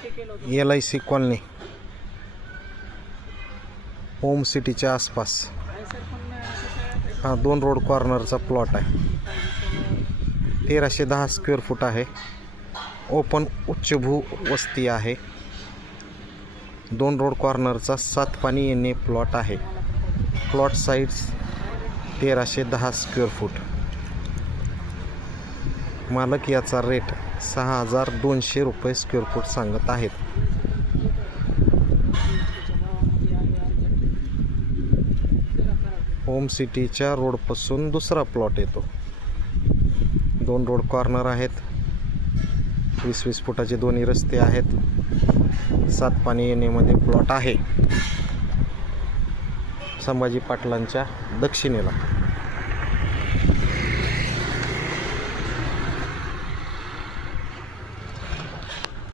LIC colony, home सिटीच्या आसपास हा 2 रोड कॉर्नरचा प्लॉट आहे. 1310 स्क्वेअर फूट आहे. ओपन उच्चभू वस्ती आहे. 2 रोड कॉर्नरचा 7 पाणी येणे प्लॉट आहे. Plot size 1310 square foot. मालक याचा रेट 6200 रुपये स्क्वेअर फूट सांगत आहेत. होम सिटीच्या रोडपासून दुसरा प्लॉट येतो. 2 रोड कॉर्नर आहेत. 20-20 फुटाचे दोन्ही रस्ते आहेत. 7 पाणी येण्यामध्ये प्लॉट आहे. संभाजी पाटलांच्या दक्षिणेला.